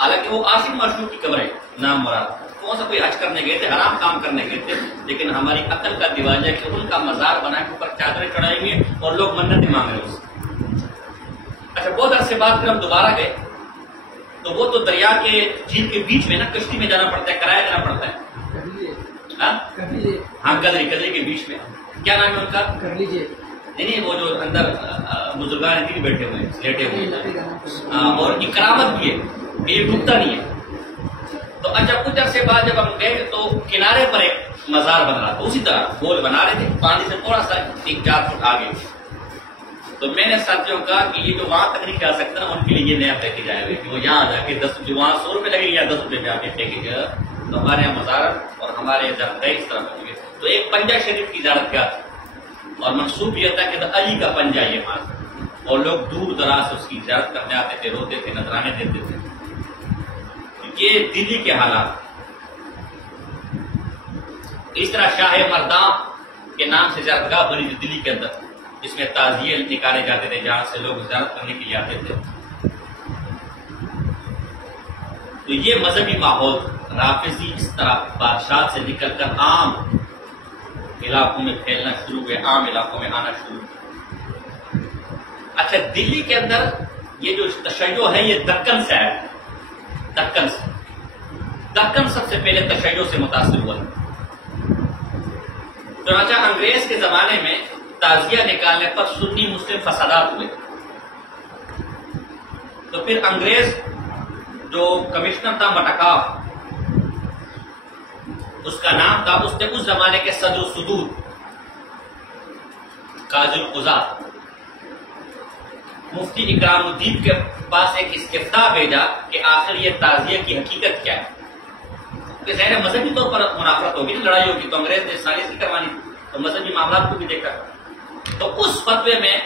حالانکہ وہ عاصم معشوق کی قبر ہے نام مراد, کون سا کوئی حج کرنے گئے تھے, حرام کام کرنے گئے تھے, لیکن ہماری عقل کا دیواجہ ہے کہ ان کا مزار بنا کے اوپر چادریں چڑھائی ہوئی ہیں اور لوگ منتیں مانگ رہے اس سے. اچھا بہت عرصے بعد پھر ہم دوبارہ گئے تو وہ تو دریا کے جھیل کے بیچ میں نا کشتی میں جانا پڑتا ہے, کرایہ دینا پڑتا ہے. ہاں گدری کے بیچ میں, کیا نام ہے ان کا؟ کر لیجیے. نہیں وہ جو اندر بزرگان بھی بیٹھے ہوئے لیٹے ہوئے, اور ان کی کرامت بھی ہے کہ یہ ڈوبتا نہیں ہے. تو اچھا کچھ عرصے بعد جب ہم گئے تو کنارے پر ایک مزار بن رہا تھا, اسی طرح گول بنا رہے تھے, پانی سے تھوڑا سا 3-4 فٹ آگے. تو میں نے ساتھیوں کو کہا کہ یہ جو وہاں تک نہیں جا سکتا ان کے لیے یہ نیا پیکج آئے ہوئے کہ وہ یہاں جا کے 10 جو وہاں 100 روپے لگے یا 10 روپے میں آ کے پیکج. تو ہمارے یہاں مزار اور ہمارے زیارت اس طرح بن گئے. تو ایک پنجہ شریف کی زیارت کیا تھی, اور منسوب یہ تھا کہ علی کا پنجہ یہ مان, اور لوگ دور دراز اس کی زیارت کرنے آتے تھے, روتے تھے, نذرانے دیتے تھے. یہ دلی کے حالات. اس طرح شاہ مردان کے نام سے زیارتگاہ بنی تھی دلی کے اندر, جس میں تعزیے نکالے جاتے تھے, جہاں سے لوگ زیارت کرنے کے لیے آتے تھے. تو یہ مذہبی ماحول رافضی اس طرح بادشاہ سے نکل کر عام علاقوں میں پھیلنا شروع ہوئے, عام علاقوں میں آنا شروع ہوئے. اچھا دلی کے اندر یہ جو تشیع ہے یہ دکن سے ہے, دکن سے. دکن سب سے پہلے تشیع سے متاثر ہوا۔ چنانچہ انگریز کے زمانے میں تعزیہ نکالنے پر سنی مسلم فسادات ہوئے، تو پھر انگریز جو کمشنر تھا مٹکاف، اس کا نام تھا، اس نے اس زمانے کے صدر الصدور قاضی القضات مفتی اکرام الدین کے پاس ایک استفتاء بھیجا کہ آخر یہ تعزیہ کی حقیقت کیا ہے، کہ ظاہر مذہبی طور پر منافرت ہوگی، لڑائی ہوگی، تو انگریز نے ساری اس کی کروانی تھی، تو مذہبی معاملات کو بھی دیکھا۔ تو اس فتوے میں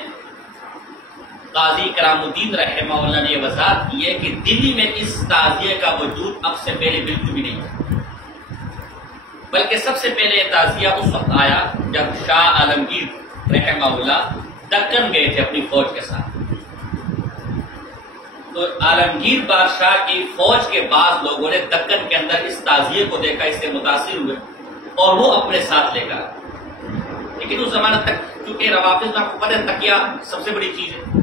قاضی اکرام الدین رحمہ اللہ نے یہ وضاحت کی ہے کہ دلی میں اس تعزیہ کا وجود اب سے پہلے بالکل بھی نہیں ہے، بلکہ سب سے پہلے یہ تعزیہ اس وقت آیا جب شاہ عالمگیر رحمہ اللہ دکن گئے تھے اپنی فوج کے ساتھ۔ تو عالمگیر بادشاہ کی فوج کے بعض لوگوں نے دکن کے اندر اس تعزیے کو دیکھا، اس سے متاثر ہوئے اور وہ اپنے ساتھ لے کر، لیکن اس زمانے تک کیونکہ روافظ میں آپ کو پتہ ہے تکیہ سب سے بڑی چیز ہے،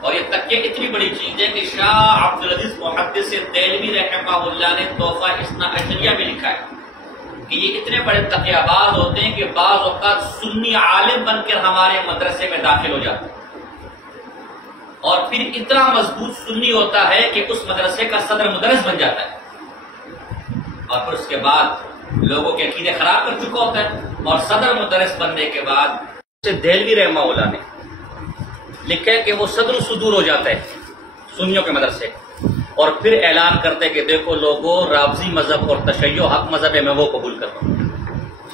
اور یہ تکیہ اتنی بڑی چیز ہے کہ شاہ عبدالعزیز محدث دہلوی رحمہ اللہ نے تحفہ اثنا عشریہ میں لکھا ہے کہ یہ اتنے بڑے تقیہ باز ہوتے ہیں کہ بعض اوقات سنی عالم بن کر ہمارے مدرسے میں داخل ہو جاتے ہیں، اور پھر اتنا مضبوط سنی ہوتا ہے کہ اس مدرسے کا صدر مدرس بن جاتا ہے، اور پھر اس کے بعد لوگوں کے عقیدے خراب کر چکا ہوتا ہے، اور صدر مدرس بننے کے بعد دہلوی رحمہ اللہ نے لکھا ہے کہ وہ صدر الصدور ہو جاتا ہے سنیوں کے مدرسے، اور پھر اعلان کرتے کہ دیکھو لوگوں، رافضی مذہب اور تشیع حق مذہب ہے، میں وہ قبول کرتا ہوں،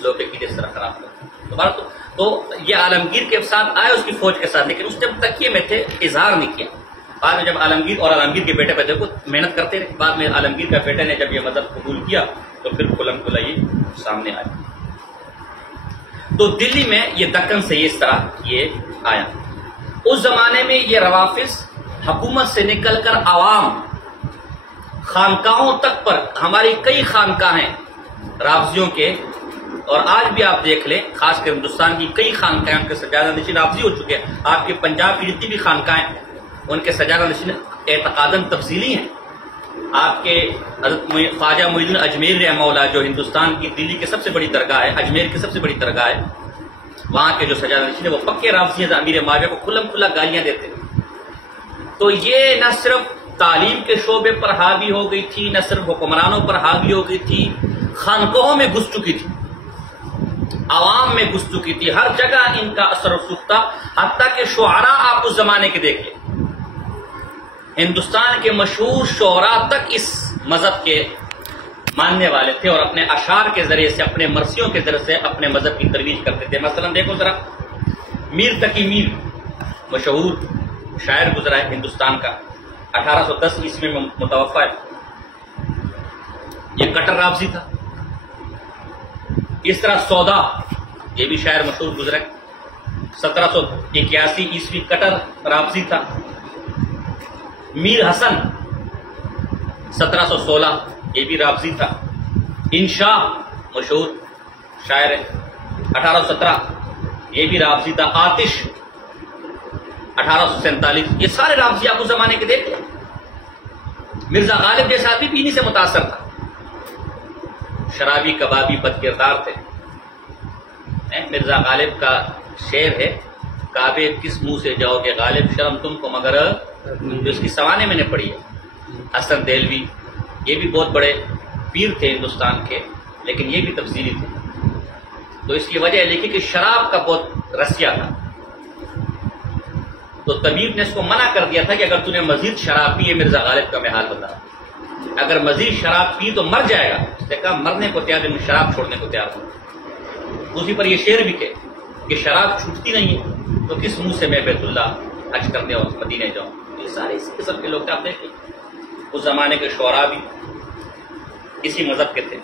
لوگ عقیدے اس طرح خراب کرتے ہیں۔ تو یہ عالمگیر کے ساتھ آئے اس کی فوج کے ساتھ، لیکن اس ٹائم تکیے میں تھے، اظہار نہیں کیا۔ بعد میں جب عالمگیر اور عالمگیر کے بیٹے پہ دیکھو محنت کرتے رہے، بعد میں عالمگیر کا بیٹے نے جب یہ مذہب قبول کیا تو پھر کھلم کھلا یہ سامنے آیا۔ تو دلی میں یہ دکن سے یہ اس طرح یہ آیا۔ اس زمانے میں یہ روافظ حکومت سے نکل کر عوام خانقاہوں تک پر، ہماری کئی خانقاہ ہیں رافضیوں کے، اور آج بھی آپ دیکھ لیں خاص کر ہندوستان کی کئی خانقاہیں کے سجادہ نشین رافضی ہو چکے ہیں۔ آپ کے پنجاب کی جتنی بھی خانقاہیں ان کے سجادہ نشین اعتقاداً تفصیلی ہیں۔ آپ کے حضرت خواجہ معین الدین اجمیر رحمہ اللہ جو ہندوستان کی دلی کی سب سے بڑی درگاہ ہے، اجمیر کی سب سے بڑی درگاہ ہے، وہاں کے جو سجادہ نشین وہ پکے رافضی ہیں، امیر معاویہ کو کھلم کھلا گالیاں دیتے ہیں۔ تو یہ نہ صرف تعلیم کے شعبے پر حاوی ہو گئی تھی، نہ صرف حکمرانوں پر حاوی ہو گئی تھی، خانقاہوں میں گھس چکی تھی، عوام میں گھس چکی تھی، ہر جگہ ان کا اثر و رسوخ تھا، حتیٰ کہ شعراء آپ اس زمانے کے دیکھیں، ہندوستان کے مشہور شعراء تک اس مذہب کے ماننے والے تھے، اور اپنے اشعار کے ذریعے سے، اپنے مرثیوں کے ذریعے سے اپنے مذہب کی ترویج کرتے تھے۔ مثلا دیکھو ذرا، میر تقی میر مشہور شاعر گزرا ہے ہندوستان کا، 1810 عیسوی میں متوفا ہے، یہ کٹر رافضی تھا۔ اس طرح سودا، یہ بھی شاعر مشہور گزرا ہے، 1781 عیسوی کٹر رافضی تھا۔ میر حسن 1716 یہ بھی رافضی تھا۔ انشاء مشہور شاعر ہے، 1817 یہ بھی رافضی تھا۔ آتش 1847، یہ سارے رافضی آپ اس زمانے کے دیکھ لیں۔ مرزا غالب جیسا آدمی بھی انہی سے متاثر تھا، شرابی کبابی بد کردار تھے۔ مرزا غالب کا شعر ہے، کعبے کس منہ سے جاؤ گے غالب، شرم تم کو مگر، جو اس کی سوانے میں نے پڑھی ہے۔ حسن دہلوی یہ بھی بہت بڑے پیر تھے ہندوستان کے، لیکن یہ بھی تفصیلی تھے، تو اس کی وجہ لکھی کہ شراب کا بہت رسیا تھا، تو طبیب نے اس کو منع کر دیا تھا کہ اگر تُو نے مزید شراب پی، مرزا غالب کا میں حال بتا، اگر مزید شراب پی تو مر جائے گا۔ اس نے کہا مرنے کو تیار ہے، شراب چھوڑنے کو تیار ہوں۔ اسی پر یہ شعر بھی کہ شراب چھوٹتی نہیں ہے، تو کس منہ سے میں بیت اللہ حج کرنے اور مدینے جاؤں۔ یہ سارے اس قسم کے لوگ آپ دیکھیں، اس زمانے کے شعراء بھی اسی مذہب کے تھے۔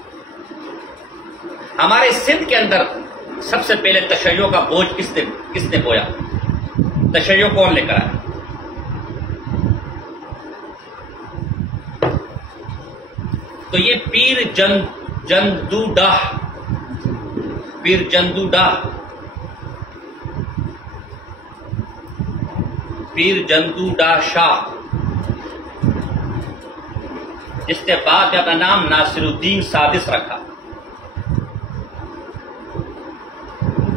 ہمارے سندھ کے اندر سب سے پہلے تشیع کا بوجھ کس نے بویا؟ تشیع کون لے کر آیا؟ تو یہ پیر جندو ڈاہ، پیر جندو ڈاہ، پیر جندو ڈاہ شاہ، جس نے بعد میں اپنا نام ناصر الدین سادس رکھا.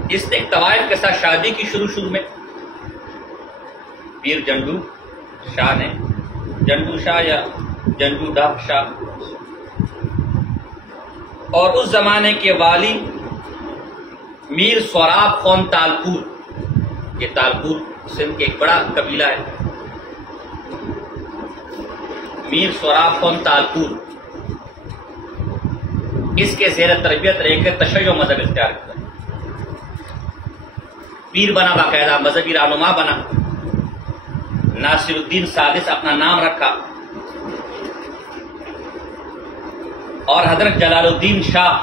اس نے ایک طوائف کے ساتھ شادی کی شروع میں. پیر جنڈو شاہ نے، جنڈو شاہ یا جنڈو ڈاک شاہ، اور اس زمانے کے والی میر سوراب خون تالپور، یہ تالپور سندھ کے ایک بڑا قبیلہ ہے، میر سوراب خون تالپور، اس کے زیر تربیت رہ کر تشیع مذہب اختیار کیا، پیر بنا، باقاعدہ مذہبی رہنما بنا. ناصر الدین سادس اپنا نام رکھا، اور حضرت جلال الدین شاہ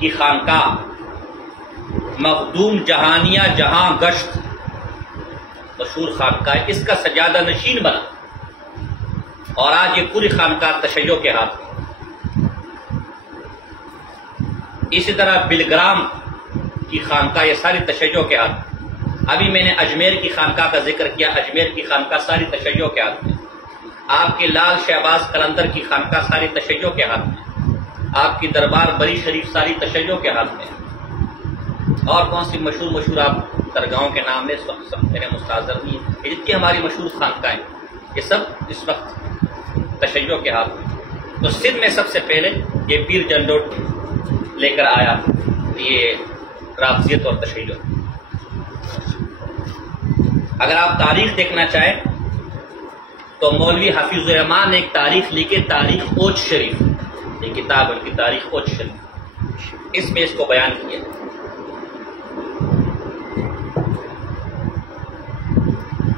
کی خانقاہ مخدوم جہانیہ جہاں گشت، مشہور خانقاہ، اس کا سجادہ نشین بنا، اور آج یہ پوری خانقاہ تشیع کے ہاتھ میں. اسی طرح بلگرام کی خانقاہ، یہ ساری تشیع کے ہاتھ میں. ابھی میں نے اجمیر کی خانقاہ کا ذکر کیا، اجمیر کی خانقاہ ساری تشیع کے ہاتھ میں. آپ کے لال شہباز قلندر کی خانقاہ ساری تشیع کے ہاتھ میں. آپ کی دربار بری شریف ساری تشیع کے ہاتھ میں. اور کون سی مشہور آپ درگاہوں کے نام لیں، اس وقت سب میرے مستحضر نہیں ہے. یہ جتنی ہماری مشہور خانقاہیں یہ سب اس وقت تشیع کے ہاتھ میں. تو سندھ میں سب سے پہلے یہ پیر جنڈوٹ لے کر آیا یہ رافضیت اور تشیع. اگر آپ تاریخ دیکھنا چاہیں تو مولوی حفیظ الرحمان نے ایک تاریخ لکھی، تاریخ اوچ شریف، یہ کتاب ان کی تاریخ اوچ شریف، اس میں اس کو بیان کیا.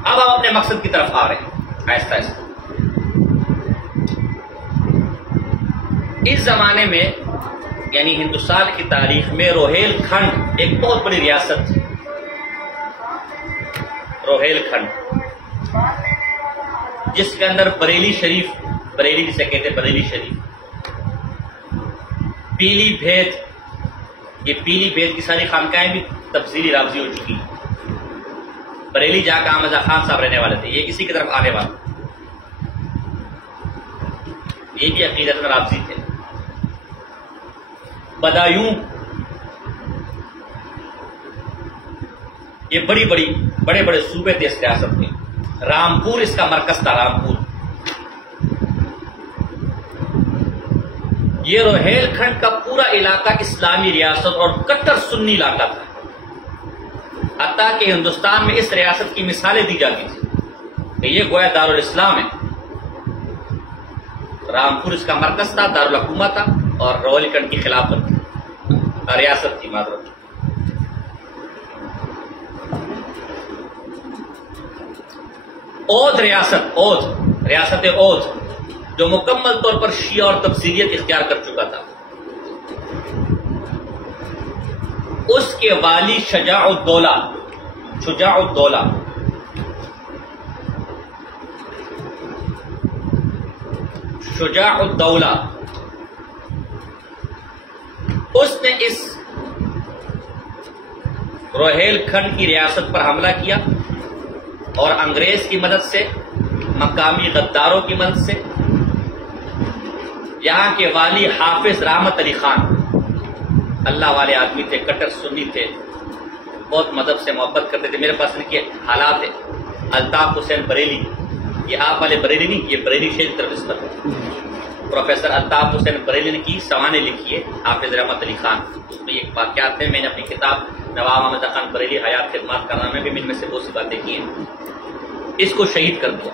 اب ہم اپنے مقصد کی طرف آ رہے ہیں آہستہ آہستہ. اس زمانے میں یعنی ہندوستان کی تاریخ میں روہیل کھنڈ ایک بہت بڑی ریاست تھی. روہیل کھنڈ، جس کے اندر بریلی شریف، بریلی جسے کہتے ہیں بریلی شریف، پیلی بھیت، یہ پیلی بھیت کی ساری خانقاہیں بھی تفصیلی رابضی ہو چکی ہیں. بریلی جہاں کا احمد خان صاحب رہنے والے تھے، یہ اسی کی طرف آنے والے، یہ بھی عقیدت میں رابضی تھے. بدایوں، یہ بڑے بڑے صوبے تھے اس ریاست میں. رامپور اس کا مرکز تھا، رامپور. یہ روہیل کھنڈ کا پورا علاقہ اسلامی ریاست اور کٹر سنی علاقہ تھا، حتیٰ کہ ہندوستان میں اس ریاست کی مثالیں دی جاتی تھی کہ یہ گویا دارالاسلام ہے. رامپور اس کا مرکز تھا، دارالحکومت تھا، اور روہیل کھنڈ کی خلافت تھی، ریاست تھی معذرت. اودھ ریاست، ریاست اودھ جو مکمل طور پر شیعہ اور تبصیریت اختیار کر چکا تھا، اس کے والی شجاع الدولہ اس نے اس روہیل کھنڈ کی ریاست پر حملہ کیا، اور انگریز کی مدد سے، مقامی غداروں کی مدد سے، یہاں کے والی حافظ رحمت علی خان، اللہ والے آدمی تھے، کٹر سنی تھے، بہت مذہب سے محبت کرتے تھے. میرے پاس ان کے حالات ہیں. الطاف حسین بریلی، یہ آپ والے بریلی نہیں، یہ بریلی شہر کی طرف نسبت ہے. پروفیسر الطاف حسین بریلی نے کی سوانح لکھی ہے حافظ رحمت علی خان، اس میں ایک واقعات ہیں. میں نے اپنی کتاب نواب احمد خان بریلی حیات خدمات کرامہ میں بھی ان میں سے بہت سی باتیں کی ہیں. اس کو شہید کر دیا.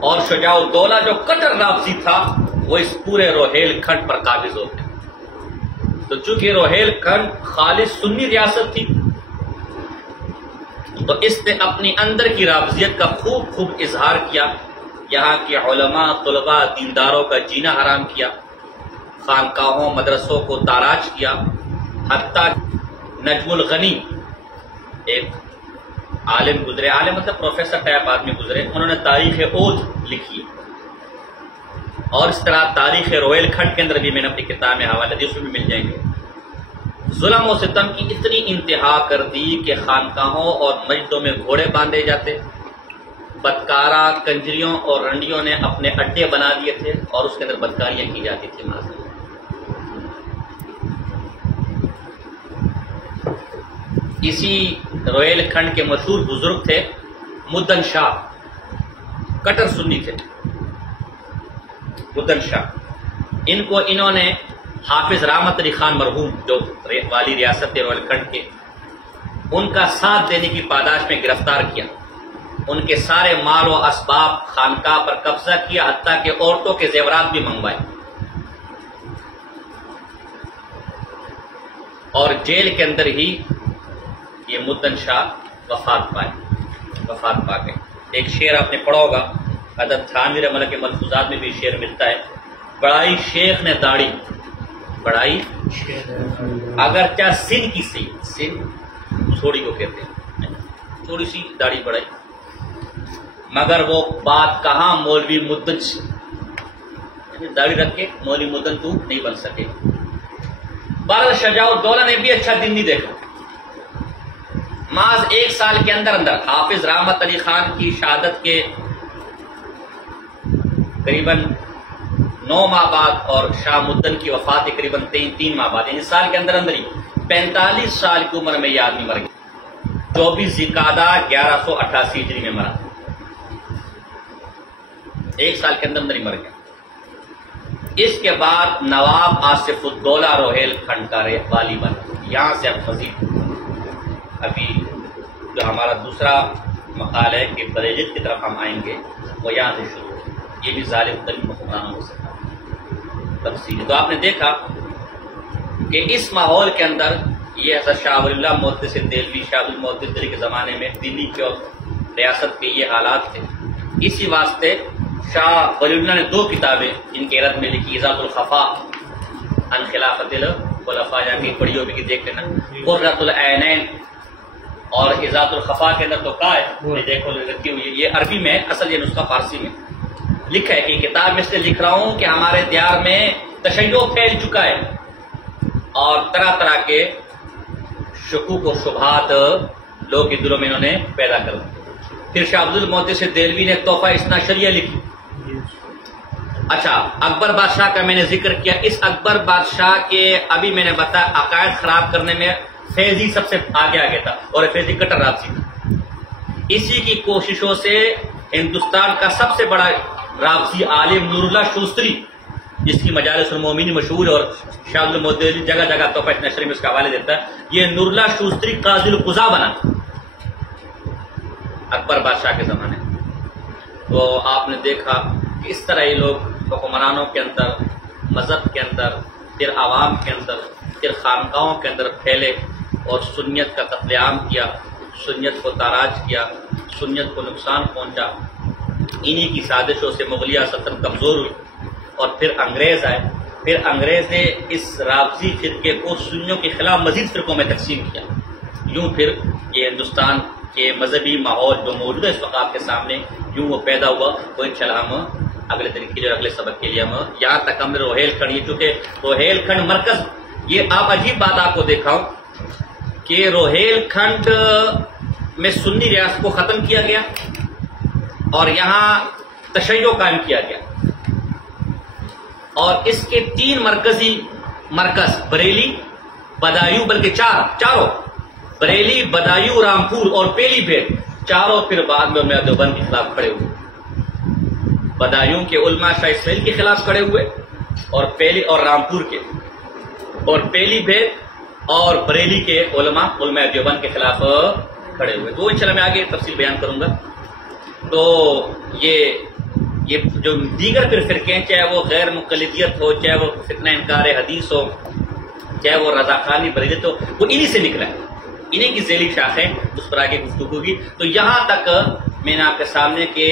اور شجاع الدولہ جو کٹر رافضی تھا وہ اس پورے روہیل کھنڈ پر قابض ہو گیا. تو چونکہ روہیل کھنڈ خالص سنی ریاست تھی تو اس نے اپنی اندر کی رافضیت کا خوب اظہار کیا. یہاں کے علماء، طلباء، دینداروں کا جینا حرام کیا، خانقاہوں، مدرسوں کو تاراج کیا. حتیٰ نجم الغنی ایک عالم گزرے، عالم مطلب پروفیسر ٹائپ آدمی گزرے، انہوں نے تاریخ اودھ لکھی. اور اس طرح تاریخ روہیل کھنڈ کے اندر بھی میں نے اپنی کتاب میں حوالہ دی، اس میں بھی مل جائیں گے. ظلم و ستم کی اتنی انتہا کر دی کہ خانقاہوں اور مسجدوں میں گھوڑے باندھے جاتے، بدکارہ کنجریوں اور رنڈیوں نے اپنے اڈے بنا دیے تھے اور اس کے اندر بدکاریاں کی جاتی تھی معذرت۔ اسی روہیل کھنڈ کے مشہور بزرگ تھے مدن شاہ، کٹر سنی تھے مدن شاہ۔ انہوں نے حافظ رحمت علی خان مرحوم جو والی ریاست روہیل کھنڈ کے، ان کا ساتھ دینے کی پاداش میں گرفتار کیا، ان کے سارے مال و اسباب خانقاہ پر قبضہ کیا، حتیٰ کہ عورتوں کے زیورات بھی منگوائے، اور جیل کے اندر ہی یہ مدن شاہ وفات پا گئے۔ ایک شعر آپ نے پڑھا ہوگا، حضرت تھانوی رحمۃ اللہ کے ملفوظات میں بھی شعر ملتا ہے، بڑائی شیخ نے داڑھی، بڑائی اگرچہ سن کی سن تھوڑی کو کہتے ہیں، تھوڑی سی داڑھی بڑھائی، مگر وہ بات کہاں مولوی مدن سے، داڑھی رکھ کے مولوی مدن تو نہیں بن سکے۔ بہرحال شجاع الدولہ نے بھی اچھا دن نہیں دیکھا، محض 1 سال کے اندر حافظ رحمت علی خان کی شہادت کے قریباً 9 ماہ بعد اور شاہ مدن کی وفات کے قریباً 3 ماہ بعد، یعنی سال کے اندر ہی 45 سال کی عمر میں یہ آدمی مر گیا، 24 ذوالقعدہ 1188 ہجری میں مرا، 1 سال کے اندر ہی مر گیا۔ اس کے بعد نواب آصف الدولہ روہیل کھنڈ کا والی بنا۔ یہاں سے اب مزید ابھی جو ہمارا دوسرا مقال ہے کہ بریلت کی طرف ہم آئیں گے، وہ یہاں سے شروع ہے، یہ بھی ظالم ترین حکمرانوں ہو سکتا ہے تفصیلی۔ تو آپ نے دیکھا کہ اس ماحول کے اندر یہ حضرت شاہ ولی اللہ محدث دہلوی، شاہ عبد المحدث دہلوی کے زمانے میں دلی کے اور ریاست کے یہ حالات تھے۔ اسی واسطے شاہ ولی اللہ نے 2 کتابیں ان کے رد میں لکھی، اذاعۃ الخفا عن خلافت الخلفاء، جا کے پڑھی ہوگی کہ دیکھ لینا، قرۃ العینین، اور اذاعۃ الخفا کے اندر تو کا ہے دیکھو لکھی ہوئی ہے، یہ عربی میں ہے، اصل یہ نسخہ فارسی میں لکھا ہے کہ کتاب میں سے لکھ رہا ہوں کہ ہمارے دیار میں تشیع پھیل چکا ہے اور طرح طرح کے شکوک و شبہات لوگوں کے دلوں میں انہوں نے پیدا کر دی۔ پھر شاہ عبد المحدث دہلوی نے تحفہ اثنا شریعہ لکھی۔ اچھا، اکبر بادشاہ کا میں نے ذکر کیا، اس اکبر بادشاہ کے ابھی میں نے بتایا عقائد خراب کرنے میں فیضی سب سے آگے تھا، اور فیضی کٹر رابطی تھا۔ اسی کی کوششوں سے ہندوستان کا سب سے بڑا رابطی عالم نور اللہ شوستری، جس کی مجالس المومنین مشہور ہے اور شاہ عبد المحدث جگہ جگہ تحفہ اثنا شریعہ میں اس کا حوالے دیتا ہے، یہ نور اللہ شوستری قاضی القضاء بنا اکبر بادشاہ کے زمانے میں۔ تو آپ نے دیکھا کہ اس طرح یہ لوگ حکمرانوں کے اندر، مذہب کے اندر، پھر عوام کے اندر، پھر خانقاہوں کے اندر پھیلے اور سنیت کا قتل عام کیا، سنیت کو تاراج کیا، سنیت کو نقصان پہنچا۔ انہی کی سازشوں سے مغلیہ سلطنت کمزور ہوئی اور پھر انگریز آئے، پھر انگریز نے اس رافضی فرقے کو سنیوں کے خلاف مزید فرقوں میں تقسیم کیا۔ یوں پھر یہ ہندوستان کے مذہبی ماحول جو موجود ہے اس وقت آپ کے سامنے، یوں وہ پیدا ہوا۔ تو انشاءاللہ ہم اگلے دن کے لیے، اگلے سبق کے لیے ہم یہاں تک ہم روہیل کھنڈ، یہ چونکہ روہیل کھنڈ مرکز، یہ آپ عجیب بات آپ کو دیکھاؤں کہ روہیل کھنڈ میں سنی ریاست کو ختم کیا گیا اور یہاں تشیع قائم کیا گیا، اور اس کے 3 مرکزی مرکز بریلی، بدایوں، بلکہ چاروں بریلی، بدایوں، رامپور اور پیلی بھیت، چاروں پھر بعد میں دیوبند کے خلاف کھڑے ہوئے۔ بدایوں کے علماء شاہ اسماعیل کے خلاف کھڑے ہوئے، اور پیلی اور رامپور کے، اور پیلی بھیت اور بریلی کے علماء دیوبند کے خلاف کھڑے ہوئے۔ تو انشاءاللہ میں آگے تفصیل بیان کروں گا۔ تو یہ جو دیگر پھر فرقے ہیں، چاہے وہ غیر مقلدیت ہو، چاہے وہ فتنہ انکار حدیث ہو، چاہے وہ رضاخانی بریدت ہو، وہ انہی سے نکلا ہے، انہی کی ذیلی شاخیں، اس پر آگے گفتگو ہوگی۔ تو یہاں تک میں نے آپ کے سامنے کہ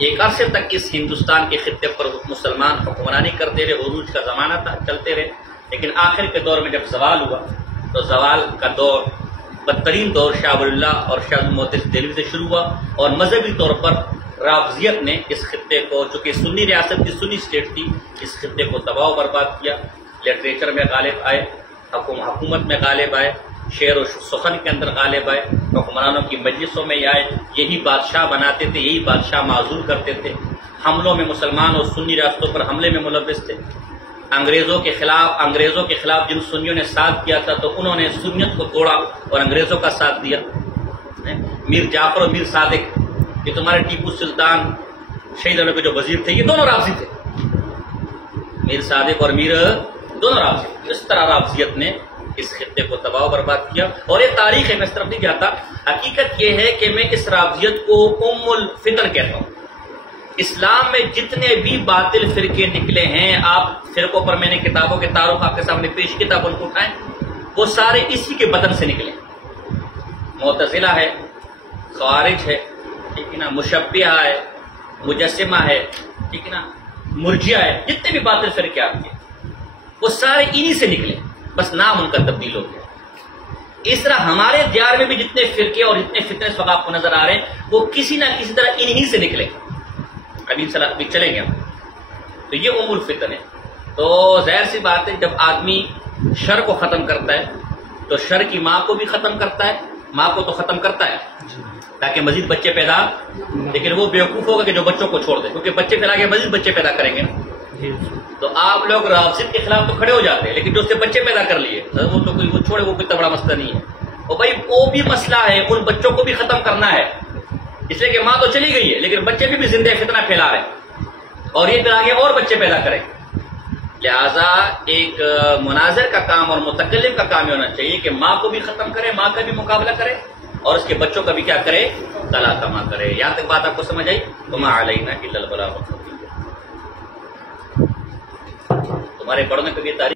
ایک عرصے تک اس ہندوستان کے خطے پر مسلمان حکمرانی کرتے رہے، عروج کا زمانہ تھا، چلتے رہے، لیکن آخر کے دور میں جب زوال ہوا تو زوال کا دور، بدترین دور شاہ ولی اللہ اور شاہ عبد المحدث دہلوی سے شروع ہوا، اور مذہبی طور پر رافضیت نے اس خطے کو، چونکہ سنی ریاست کی سنی اسٹیٹ تھی، اس خطے کو تباہ و برباد کیا۔ لٹریچر میں غالب آئے، حکومت میں غالب آئے، شعر و سخن کے اندر غالب آئے، حکمرانوں کی مجلسوں میں آئے، یہی بادشاہ بناتے تھے، یہی بادشاہ معزول کرتے تھے، حملوں میں مسلمان اور سنی ریاستوں پر حملے میں ملوث تھے، انگریزوں کے خلاف جن سنیوں نے ساتھ کیا تھا تو انہوں نے سنیت کو توڑا اور انگریزوں کا ساتھ دیا۔ میر جعفر اور میر صادق، یہ تمہارے ٹیپو سلطان شہید ہونے کے جو وزیر تھے، یہ دونوں رافضی تھے، میر صادق اور میر دونوں رافضی تھے۔ اس طرح رافضیت نے اس خطے کو تباہ و برباد کیا، اور یہ تاریخ ہے، میں اس طرف نہیں جاتا۔ حقیقت یہ ہے کہ میں اس رافضیت کو ام الفتن کہتا ہوں۔ اسلام میں جتنے بھی باطل فرقے نکلے ہیں، آپ فرقوں پر میں نے کتابوں کے تعارف آپ کے سامنے پیش کی تھا، ان کو اٹھائیں، وہ سارے اسی کے بدن سے نکلے۔ معتزلہ ہے، خوارج ہے، ٹھیک ہے نا، مشبہہ ہے، مجسمہ ہے، ٹھیک ہے نا، مرجئہ ہے، جتنے بھی باطل فرقے آپ کے، وہ سارے انہی سے نکلے، بس نام ان کا تبدیل ہو گیا۔ اس طرح ہمارے دیار میں بھی جتنے فرقے اور جتنے فتنے اس وقت آپ کو نظر آ رہے ہیں، وہ کسی نہ کسی طرح انہی سے نکلے۔ ابھی چلیں گے ہم، تو یہ ام الفتن ہے۔ تو ظاہر سی بات ہے، جب آدمی شر کو ختم کرتا ہے تو شر کی ماں کو بھی ختم کرتا ہے، ماں کو تو ختم کرتا ہے تاکہ مزید بچے پیدا، لیکن وہ بیوقوف ہوگا کہ جو بچوں کو چھوڑ دے، کیونکہ بچے پھر آگے مزید بچے پیدا کریں گے۔ تو آپ لوگ رافضیت کے خلاف تو کھڑے ہو جاتے ہیں، لیکن جو اس سے بچے پیدا کر لیے وہ تو کوئی وہ چھوڑے، وہ کوئی بڑا مسئلہ نہیں ہے۔ اور بھائی وہ بھی مسئلہ ہے، ان بچوں کو بھی ختم کرنا ہے، اس لیے کہ ماں تو چلی گئی ہے لیکن بچے بھی زندہ فتنہ پھیلا رہے ہیں، اور یہ پھر آگے اور بچے پیدا کریں۔ لہذا ایک مناظر کا کام اور متکلم کا کام یہ ہونا چاہیے کہ ماں کو بھی ختم کرے، ماں کا بھی مقابلہ کرے، اور اس کے بچوں کا بھی کیا کرے، تلا تما کرے۔ یہاں تک بات آپ کو سمجھ آئی؟ وما علینا الا البلاغ، تمہارے بڑوں نے کبھی تاریخ